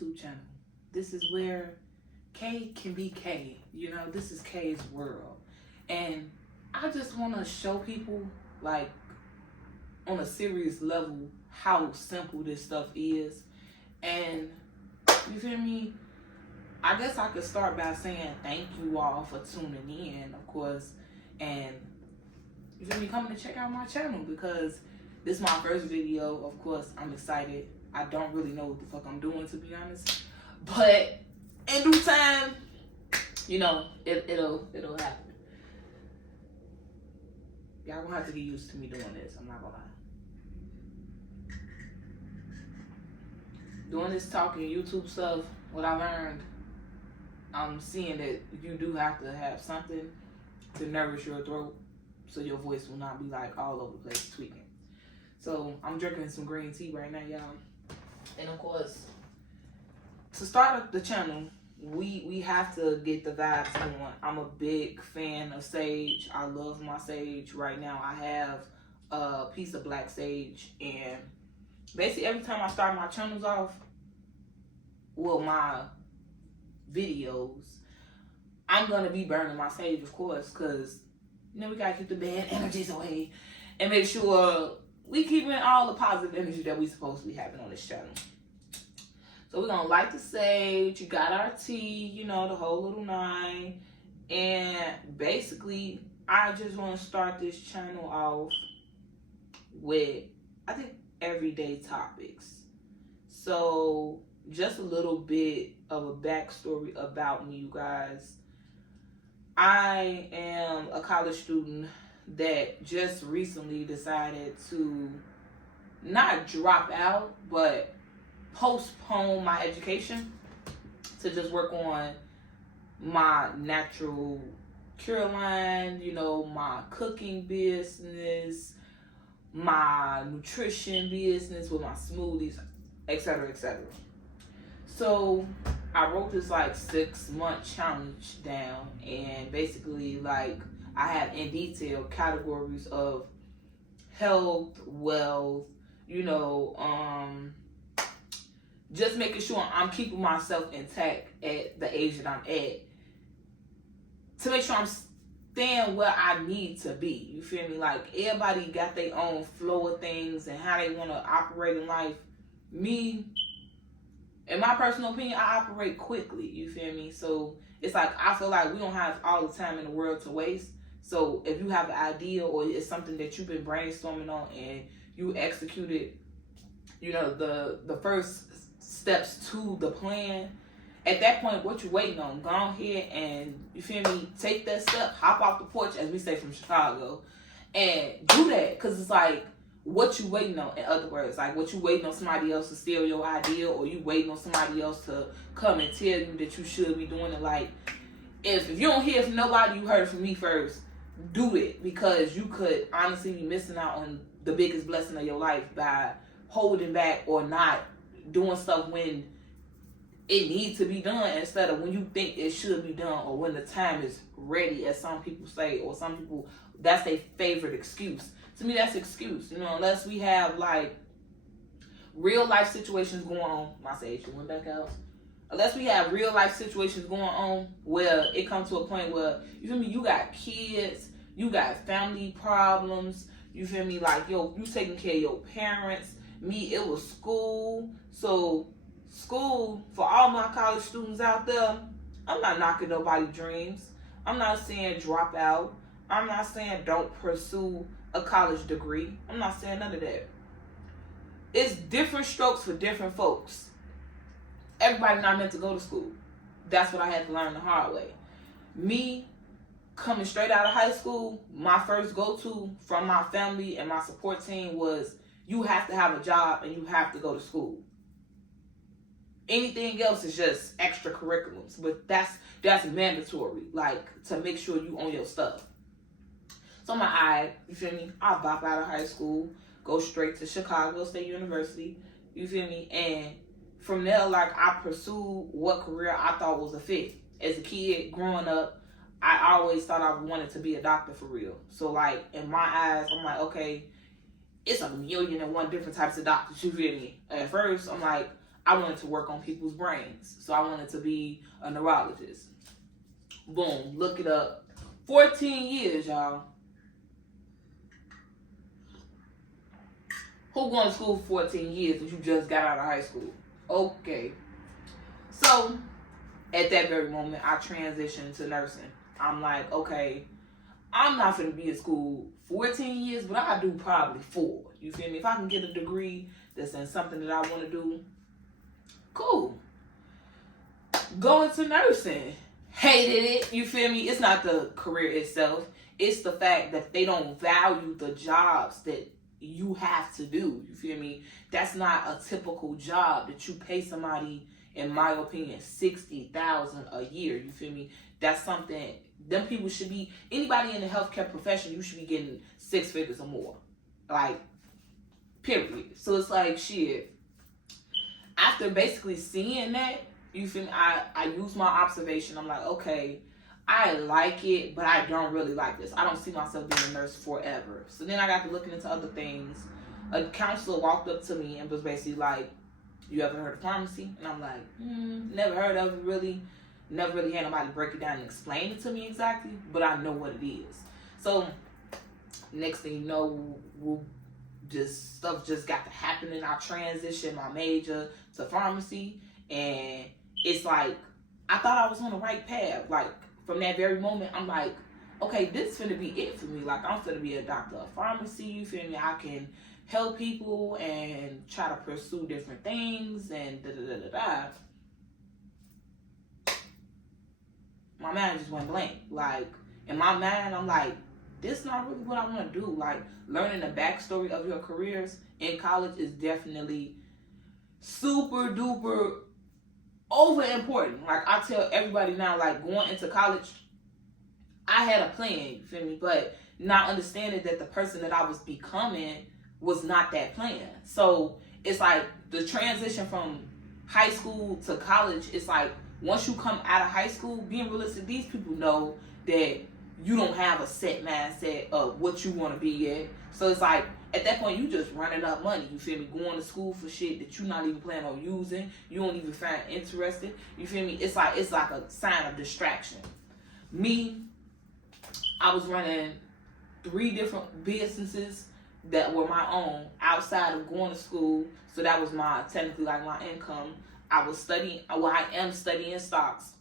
YouTube channel. This is where K can be K. You know, this is K's world. And I just want to show people, like, on a serious level, how simple this stuff is. And, you feel me? I guess I could start by saying thank you all for tuning in, of course. And, you feel me? Coming to check out my channel, because this is my first video. Of course, I'm excited. I don't really know what the fuck I'm doing, to be honest. But in due time, you know, it'll happen. Y'all gonna have to get used to me doing this. I'm not gonna lie. Doing this talking YouTube stuff, what I learned, I'm seeing that you do have to have something to nourish your throat, so your voice will not be like all over the place tweaking. So I'm drinking some green tea right now, y'all. And of course, to start up the channel, we have to get the vibes going. I'm a big fan of sage. I love my sage. Right now I have a piece of black sage, and basically every time I start my channels off, well, my videos, I'm gonna be burning my sage, of course, because you know we gotta keep the bad energies away and make sure we keeping all the positive energy that we supposed to be having on this channel. So we're gonna light the sage. You got our tea, you know, the whole little nine. And basically, I just want to start this channel off with, I think, everyday topics. So just a little bit of a backstory about me, you guys. I am a college student that just recently decided to not drop out, but postpone my education to just work on my natural cure line, you know, my cooking business, my nutrition business with my smoothies, etc., etc. So I wrote this like 6-month challenge down, and basically like I have in detail categories of health, wealth, you know, just making sure I'm keeping myself intact at the age that I'm at, to make sure I'm staying where I need to be. You feel me? Like, everybody got their own flow of things and how they want to operate in life. Me, in my personal opinion, I operate quickly. You feel me? So it's like, I feel like we don't have all the time in the world to waste. So if you have an idea or it's something that you've been brainstorming on and you executed, you know, the first steps to the plan, at that point, what you waiting on? Go ahead and, you feel me, take that step, hop off the porch, as we say from Chicago, and do that. Because it's like, what you waiting on? In other words, like, what you waiting on somebody else to steal your idea, or you waiting on somebody else to come and tell you that you should be doing it? Like, if you don't hear from nobody, you heard from me first. Do it, because you could honestly be missing out on the biggest blessing of your life by holding back or not doing stuff when it needs to be done, instead of when you think it should be done, or when the time is ready, as some people say, or some people, that's their favorite excuse. To me, that's excuse, you know, unless we have like real life situations going on. My sage, you went back out. Unless we have real life situations going on where it comes to a point where, you feel me, you got kids, you got family problems, you feel me, like, yo, you taking care of your parents. Me, it was school. So school, for all my college students out there, I'm not knocking nobody's dreams. I'm not saying drop out. I'm not saying don't pursue a college degree. I'm not saying none of that. It's different strokes for different folks. Everybody not meant to go to school. That's what I had to learn the hard way. Me, coming straight out of high school, my first go-to from my family and my support team was, you have to have a job and you have to go to school. Anything else is just extracurriculums, but that's mandatory, like, to make sure you own your stuff. So you feel me? I bop out of high school, go straight to Chicago State University, you feel me? And from there, like, I pursued what career I thought was a fit. As a kid, growing up, I always thought I wanted to be a doctor for real. So, like, in my eyes, I'm like, okay, it's 1,000,001 different types of doctors, you feel me? At first, I'm like, I wanted to work on people's brains. So I wanted to be a neurologist. Boom, look it up. 14 years, y'all. Who going to school for 14 years if you just got out of high school? Okay. So, at that very moment, I transitioned to nursing. I'm like, okay, I'm not going to be at school 14 years, but I do probably 4. You feel me? If I can get a degree that's in something that I want to do, cool. Going to nursing. Hated it. You feel me? It's not the career itself. It's the fact that they don't value the jobs that you have to do. You feel me? That's not a typical job that you pay somebody, in my opinion, $60,000 a year. You feel me? That's something them people should be. Anybody in the healthcare profession, you should be getting 6 figures or more. Like, period. So it's like, shit. After basically seeing that, you feel me? I use my observation. I'm like, okay, I like it, but I don't really like this. I don't see myself being a nurse forever. So then I got to looking into other things. A counselor walked up to me and was basically like, you ever heard of pharmacy? And I'm like, never heard of it really. Never really had nobody break it down and explain it to me exactly, but I know what it is. So next thing you know, stuff just got to happen, and I transitioned my major to pharmacy, and it's like, I thought I was on the right path. Like, from that very moment, I'm like, okay, this is finna be it for me. Like, I'm finna be a doctor of pharmacy, you feel me? I can help people and try to pursue different things and da-da-da-da-da. My mind just went blank. Like, in my mind, I'm like, this is not really what I want to do. Like, learning the backstory of your careers in college is definitely super duper over important. Like, I tell everybody now, like, going into college, I had a plan, you feel me? But not understanding that the person that I was becoming was not that plan. So it's like the transition from high school to college, it's like, once you come out of high school, being realistic, these people know that you don't have a set mindset of what you want to be at. So it's like, at that point, you just running up money, you feel me? Going to school for shit that you're not even planning on using, you don't even find interested, you feel me? It's like a sign of distraction. Me, I was running 3 different businesses that were my own outside of going to school. So that was technically like my income. I was studying, I am studying stocks.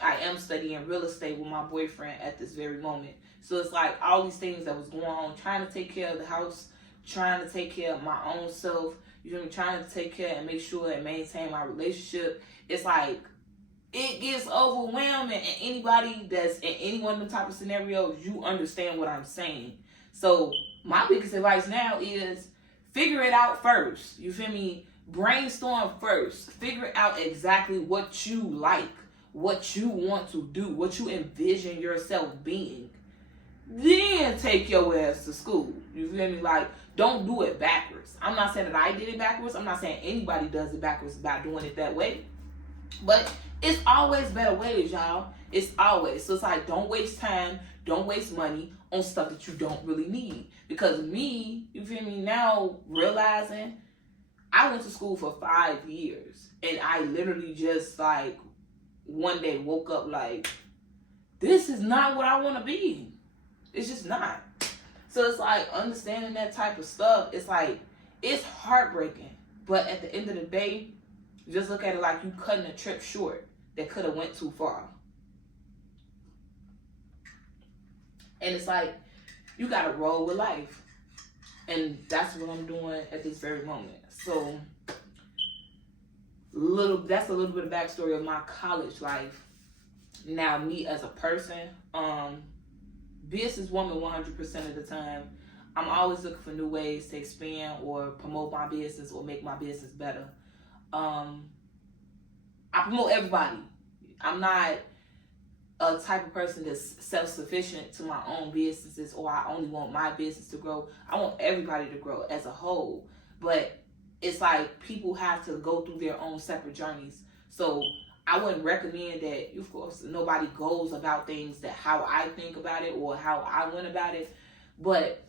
I am studying real estate with my boyfriend at this very moment. So it's like all these things that was going on, trying to take care of the house, trying to take care of my own self, you feel me, trying to take care and make sure and maintain my relationship. It's like, it gets overwhelming, and anybody that's in any one of them type of scenarios, you understand what I'm saying. So my biggest advice now is figure it out first. You feel me? Brainstorm first. Figure out exactly what you like, what you want to do, what you envision yourself being. Then take your ass to school. You feel me? Like, don't do it backwards. I'm not saying that I did it backwards. I'm not saying anybody does it backwards by doing it that way. But it's always better ways, y'all. It's always. So it's like, don't waste time, don't waste money on stuff that you don't really need. Because me, you feel me, now realizing I went to school for 5 years, and I literally just like one day woke up like, this is not what I want to be. It's just not. So it's like understanding that type of stuff, it's like, it's heartbreaking. But at the end of the day, just look at it like you cutting a trip short that could have went too far. And it's like, you got to roll with life. And that's what I'm doing at this very moment. So, that's a little bit of backstory of my college life. Now, me as a person, business woman 100% of the time. I'm always looking for new ways to expand or promote my business or make my business better. I promote everybody. I'm not a type of person that's self-sufficient to my own businesses, or I only want my business to grow. I want everybody to grow as a whole. But it's like people have to go through their own separate journeys. So I wouldn't recommend that, of course, nobody goes about things that how I think about it or how I went about it. But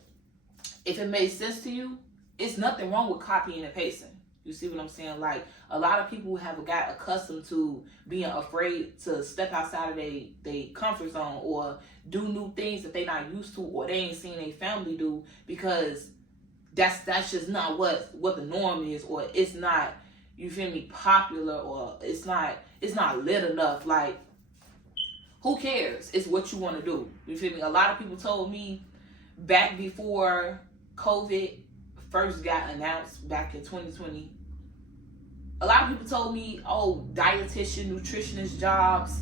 if it makes sense to you, it's nothing wrong with copying and pasting. You see what I'm saying? Like, a lot of people have got accustomed to being afraid to step outside of their comfort zone or do new things that they not used to or they ain't seen their family do, because that's just not what the norm is, or it's not, you feel me, popular, or it's not lit enough. Like, who cares? It's what you want to do. You feel me? A lot of people told me back before COVID first got announced back in 2020, a lot of people told me, oh, dietitian, nutritionist jobs,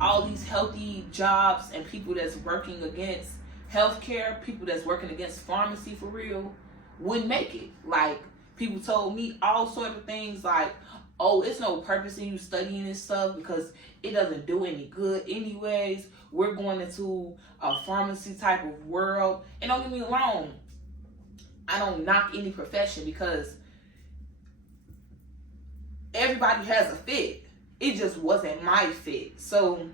all these healthy jobs, and people that's working against healthcare, people that's working against pharmacy for real, wouldn't make it. Like, people told me all sorts of things like, oh, it's no purpose in you studying this stuff because it doesn't do any good anyways. We're going into a pharmacy type of world. And don't get me wrong, I don't knock any profession because everybody has a fit. It just wasn't my fit. So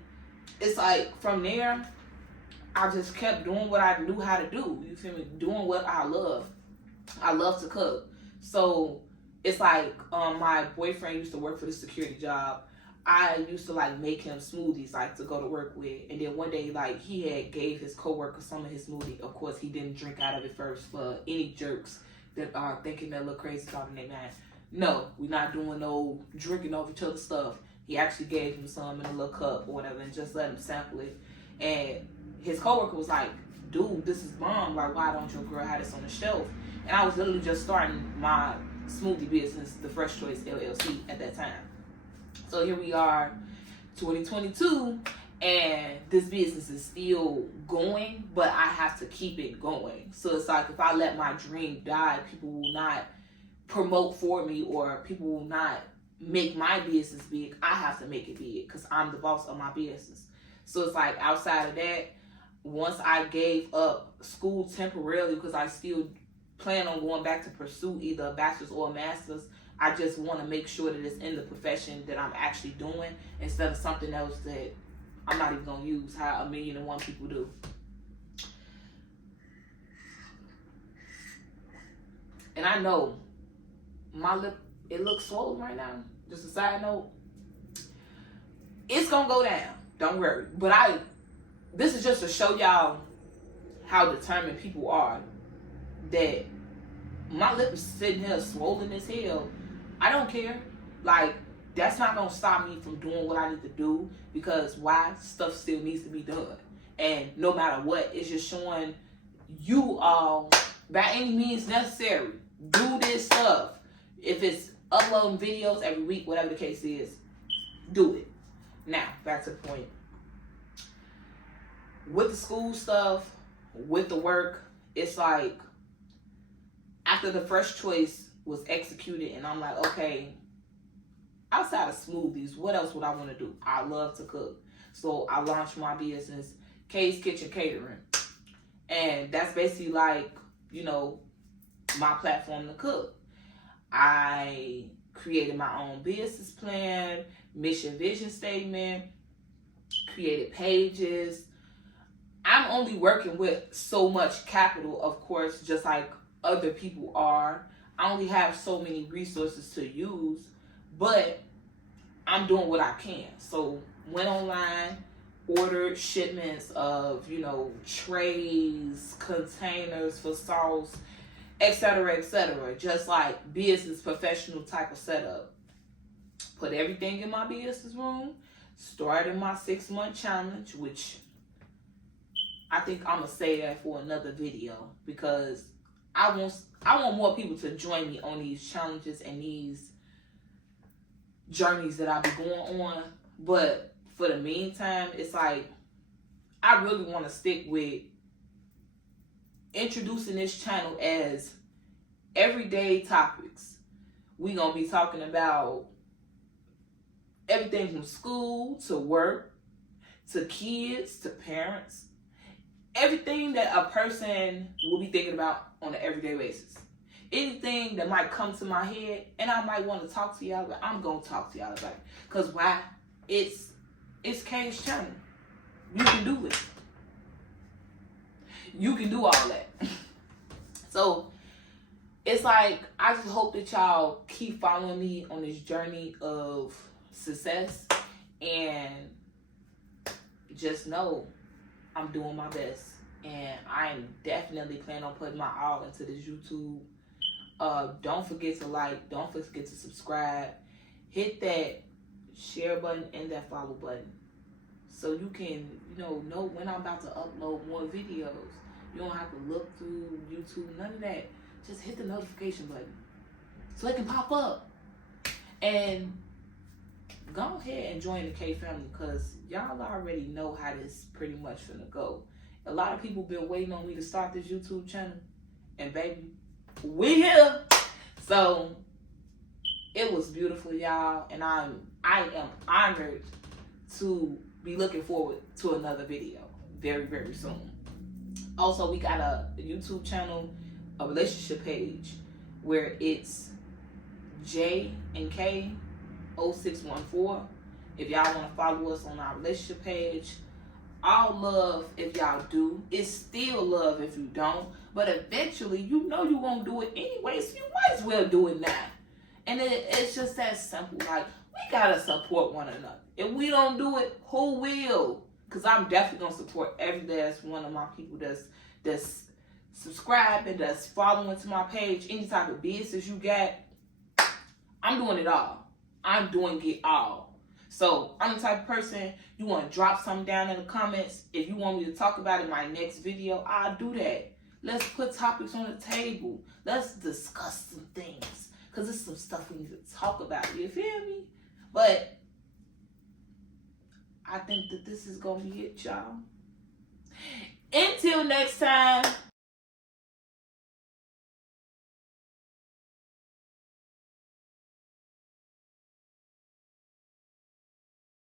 it's like, from there, I just kept doing what I knew how to do. You feel me? Doing what I love. I love to cook. So it's like, my boyfriend used to work for the security job. I used to like make him smoothies like to go to work with. And then one day, like, he had gave his coworker some of his smoothie. Of course, he didn't drink out of it first for any jerks that are thinking that look crazy talking their man. No, we're not doing no drinking over each other's stuff. He actually gave him some in a little cup or whatever and just let him sample it. And his coworker was like, dude, this is bomb. Like, why don't your girl have this on the shelf? And I was literally just starting my smoothie business, the Fresh Choice LLC, at that time. So here we are, 2022, and this business is still going, but I have to keep it going. So it's like, if I let my dream die, people will not promote for me, or people will not make my business big. I have to make it big because I'm the boss of my business. So it's like, outside of that, once I gave up school temporarily because I still plan on going back to pursue either a bachelor's or a master's, I just want to make sure that it's in the profession that I'm actually doing instead of something else that I'm not even going to use, how 1,000,001 people do. And I know my lip, it looks swollen right now. Just a side note. It's going to go down. Don't worry. But this is just to show y'all how determined people are, that my lip is sitting here swollen as hell. I don't care. Like, that's not going to stop me from doing what I need to do, because why? Stuff still needs to be done. And no matter what, it's just showing you all, by any means necessary, do this stuff. If it's uploading videos every week, whatever the case is, do it. Now, back to the point. With the school stuff, with the work, it's like, after the Fresh Choice was executed, and I'm like, okay, outside of smoothies, what else would I want to do? I love to cook. So I launched my business, Kay's Kitchen Catering. And that's basically like, you know, my platform to cook. I created my own business plan, mission, vision statement, created pages. I'm only working with so much capital, of course, just like other people are. I only have so many resources to use, but I'm doing what I can. So went online, ordered shipments of, you know, trays, containers for sauce, etc., etc. Just like business professional type of setup. Put everything in my business room. Started my 6-month challenge, which I think I'm gonna say that for another video, because I want more people to join me on these challenges and these journeys that I be going on. But for the meantime, it's like, I really want to stick with introducing this channel as everyday topics. We gonna be talking about everything from school to work to kids to parents. Everything that a person will be thinking about on an everyday basis. Anything that might come to my head and I might want to talk to y'all about, I'm going to talk to y'all about it. Because why? It's Kay's channel. You can do it. You can do all that. So, it's like, I just hope that y'all keep following me on this journey of success, and just know I'm doing my best, and I'm definitely planning on putting my all into this YouTube. Don't forget to like, don't forget to subscribe, hit that share button and that follow button, so you can, know when I'm about to upload more videos. You don't have to look through YouTube, none of that. Just hit the notification button so it can pop up. And go ahead and join the K family, because y'all already know how this pretty much finna go. A lot of people been waiting on me to start this YouTube channel, and baby, we here. So it was beautiful, y'all, and I am honored to be looking forward to another video very, very soon. Also, we got a YouTube channel, a relationship page, where it's J and K 0614. If y'all want to follow us on our relationship page, all love if y'all do. It's still love if you don't. But eventually, you're going to do it anyway, so you might as well do it now. And it's just that simple. Like, we got to support one another. If we don't do it, who will? Because I'm definitely going to support every last one of my people that's subscribing, that's following to my page. Any type of business you got, I'm doing it all. I'm doing it all. So I'm the type of person, you want to drop something down in the comments. If you want me to talk about it in my next video, I'll do that. Let's put topics on the table. Let's discuss some things, because there's some stuff we need to talk about. You feel me? But I think that this is going to be it, y'all. Until next time,